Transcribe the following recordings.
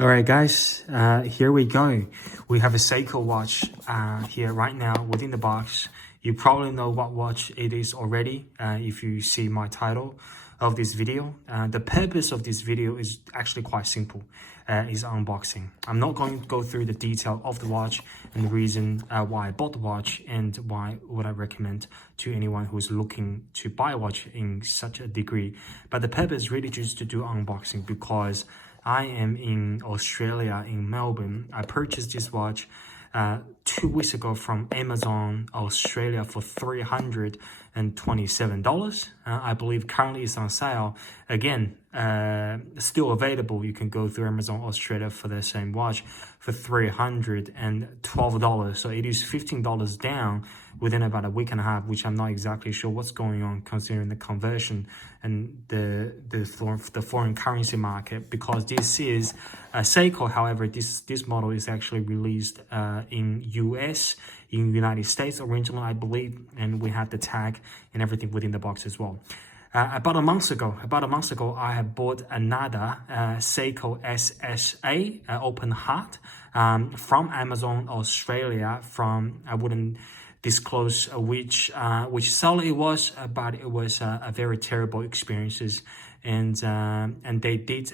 All right, guys, here we go. We have a Seiko watch here right now within the box. You probably know what watch it is already if you see my title of this video. The purpose of this video is actually quite simple, is unboxing. I'm not going to go through the detail of the watch and the reason why I bought the watch and why would I recommend to anyone who is looking to buy a watch in such a degree. But the purpose is really just to do unboxing because I am in Australia, in Melbourne. I purchased this watch 2 weeks ago from Amazon Australia for $327. I believe currently it's on sale. Again, still available. You can go through Amazon Australia for the same watch for $312. So it is $15 down within about a week and a half, which I'm not exactly sure what's going on considering the conversion and the foreign currency market, because this is Seiko. However, this model is actually released in US, in United States originally, I believe, and we have the tag and everything within the box as well. About a month ago, I have bought another Seiko SSA open heart from Amazon Australia. I wouldn't disclose which seller it was, but it was a very terrible experiences, and they did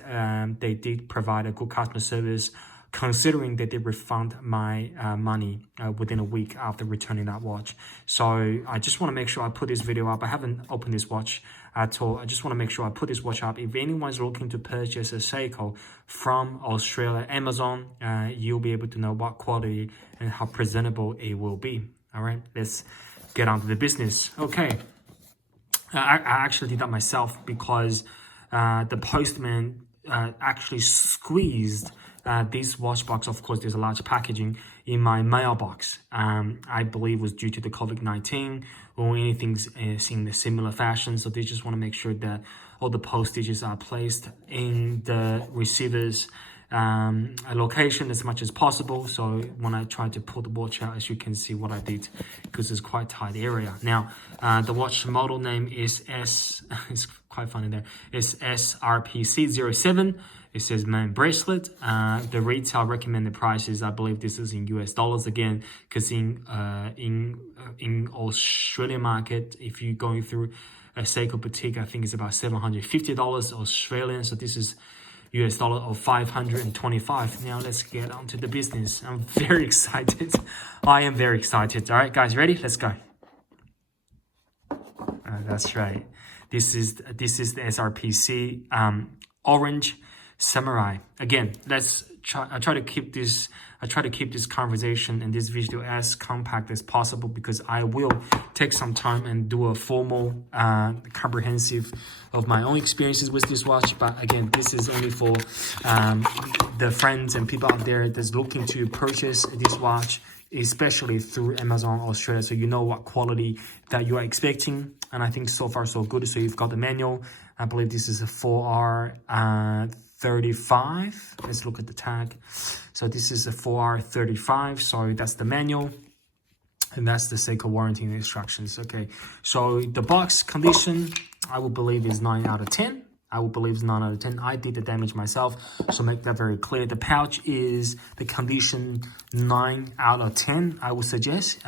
provide a good customer service, considering that they refund my money within a week after returning that watch. So I just want to make sure I put this video up. I haven't opened this watch at all. I just want to make sure I put this watch up. If anyone's looking to purchase a Seiko from Australia, Amazon, you'll be able to know what quality and how presentable it will be. All right, let's get on to the business. Okay, I actually did that myself because the postman actually squeezed this watch box. Of course, there's a large packaging in my mailbox. I believe was due to the COVID-19 or anything in the similar fashion. So they just want to make sure that all the postages are placed in the receiver's location as much as possible. So when I tried to pull the watch out, as you can see what I did, because it's quite tight area. Now, the watch model name is it's quite funny there. It's SRPC07. It says man bracelet. The retail recommended prices, I believe this is in US dollars again, because in Australian market, if you're going through a Seiko boutique, I think it's about $750 Australian. So this is US dollar of 525. Now let's get on to the business. I'm very excited. I am very excited. All right, guys, ready? Let's go. That's right. This is the SRPC orange samurai. Again, let's try. I try to keep this conversation and this video as compact as possible, because I will take some time and do a formal comprehensive of my own experiences with this watch. But again, this is only for the friends and people out there that's looking to purchase this watch, especially through Amazon Australia, so you know what quality that you are expecting. And I think so far so good. So you've got the manual. I believe this is a 4R35. Let's look at the tag. So this is a 4R35. So that's the manual, and that's the Seiko warranty and instructions. Okay, so the box condition, I would believe is 9 out of 10. I would believe it's 9 out of 10. I did the damage myself, so make that very clear. The pouch is the condition 9 out of 10, I would suggest.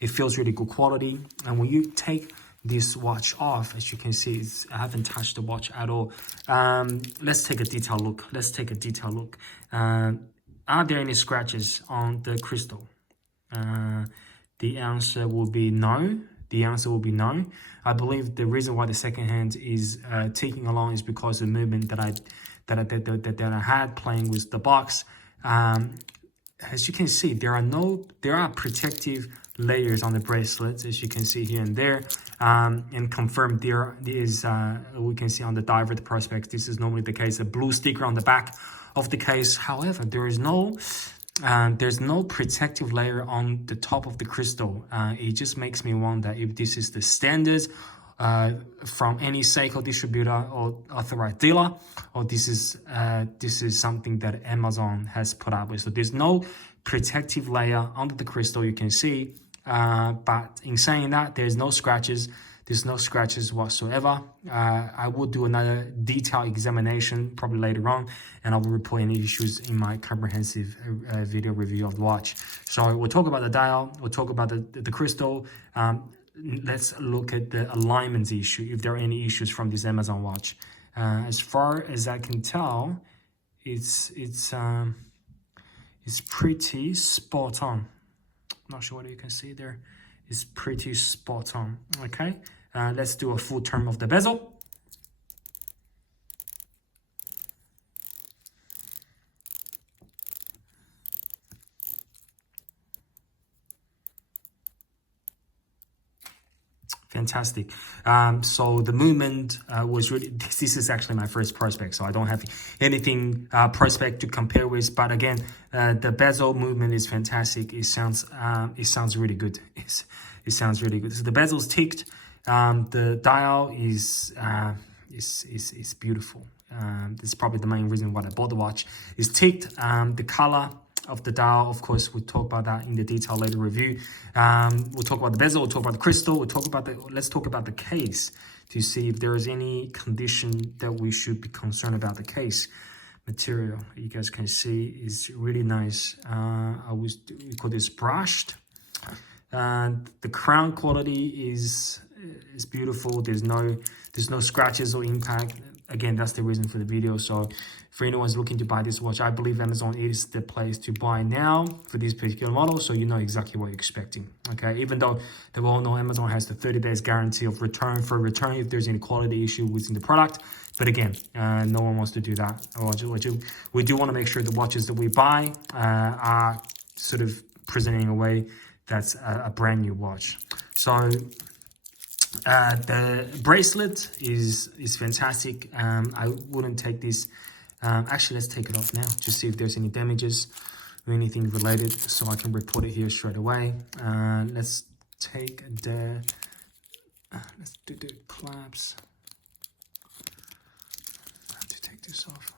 It feels really good quality. And when you take this watch off, as you can see, I haven't touched the watch at all. Let's take a detailed look. Are there any scratches on the crystal? The answer will be no. I believe the reason why the second hand is taking along is because the movement that I had playing with the box. As you can see, there are protective layers on the bracelets, as you can see here and there, and confirmed there is we can see on the divert prospects, this is normally the case, a blue sticker on the back of the case. However, there's no protective layer on the top of the crystal. It just makes me wonder if this is the standards from any Seiko distributor or authorized dealer, or this is something that Amazon has put up with. So there's no protective layer under the crystal, you can see. But in saying that, there's no scratches. There's no scratches whatsoever. I will do another detailed examination probably later on, and I will report any issues in my comprehensive video review of the watch. So we'll talk about the dial, we'll talk about the crystal. Let's look at the alignments issue, if there are any issues from this Amazon watch. As far as I can tell, it's pretty spot on. Not sure whether you can see there. It's pretty spot on. Okay, let's do a full turn of the bezel. Fantastic. So the movement was really, this is actually my first prospect, so I don't have anything prospect to compare with. But again, the bezel movement is fantastic. It sounds really good. It sounds really good. So the bezel's ticked. The dial is beautiful. This is probably the main reason why I bought the watch. It's ticked. The color of the dial, of course, we'll talk about that in the detailed later review. We'll talk about the bezel, we'll talk about the crystal, let's talk about the case to see if there is any condition that we should be concerned about. The case material, you guys can see, is really nice. We call this brushed. The crown quality is beautiful. There's no scratches or impact. Again, that's the reason for the video. So for anyone who's looking to buy this watch, I believe Amazon is the place to buy now for this particular model, so you know exactly what you're expecting. Okay, even though we all know Amazon has the 30 days guarantee of return if there's any quality issue within the product. But again, no one wants to do that. We do want to make sure the watches that we buy are sort of presented in a way that's a brand new watch. So the bracelet is fantastic. I wouldn't take this. Actually, let's take it off now to see if there's any damages or anything related, so I can report it here straight away. Let's take let's do the clamps. I have to take this off.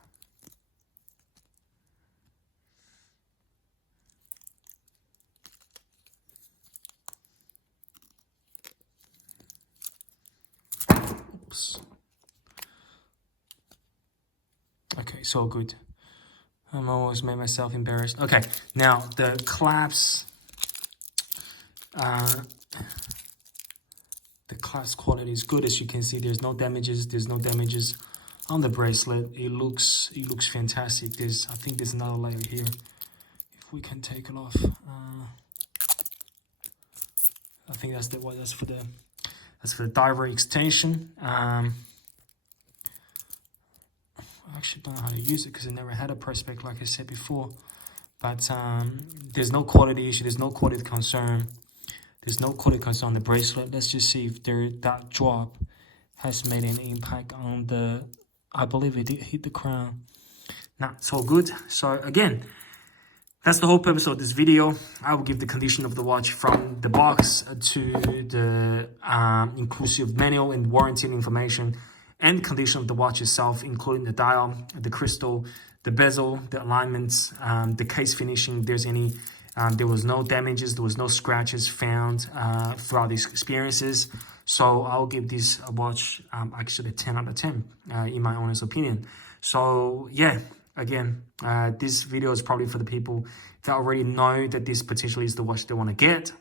Oops. Okay, so good. I'm almost made myself embarrassed. Okay, now the clasp, quality is good. As you can see, there's no damages. There's no damages on the bracelet. It looks fantastic. I think there's another layer here. If we can take it off, I think that's for the diver extension. I actually don't know how to use it because I never had a prospect, like I said before. But there's no quality issue. There's no quality concern. There's no quality concern on the bracelet. Let's just see if that drop has made any impact on the. I believe it did hit the crown. Nah, it's all good. So again, that's the whole purpose of this video. I will give the condition of the watch from the box to the inclusive manual and warranty information, and condition of the watch itself, including the dial, the crystal, the bezel, the alignments, the case finishing. If there's any, there was no damages, there was no scratches found throughout these experiences. So I'll give this watch actually a 10 out of 10 in my honest opinion. So yeah, again, this video is probably for the people that already know that this potentially is the watch they want to get,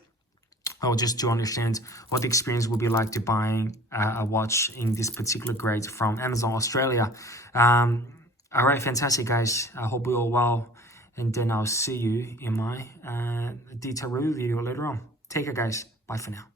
or just to understand what the experience will be like to buying a watch in this particular grade from Amazon Australia. All right, fantastic, guys. I hope you're all well, and then I'll see you in my detailed review video later on. Take care, guys. Bye for now.